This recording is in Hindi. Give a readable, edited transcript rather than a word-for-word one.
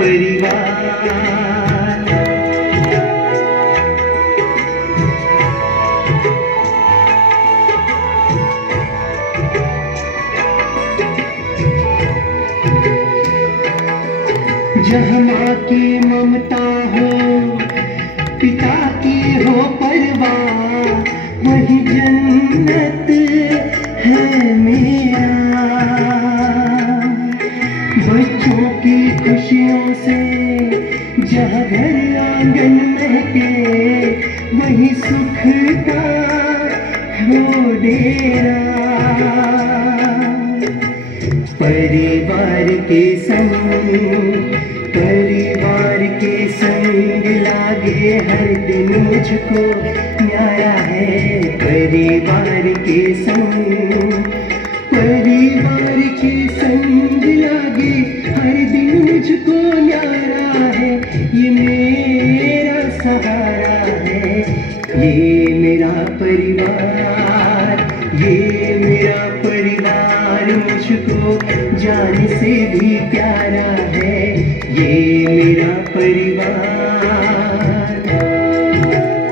परिवार। जहाँ माँ की ममता हो, पिता की हो परवाह, वही जन्नत है मेरा। बच्चों की खुशियों से जहाँ घर आंगन महके, वही सुख का हो डेरा। परिवार के संग लागे हर दिन मुझको न्यारा है। परिवार के संग लागे हर दिन मुझको न्यारा है। ये मेरा सहारा है, ये मेरा परिवार, ये मेरा परिवार मुझको जान से भी प्यारा है। ये मेरा परिवार।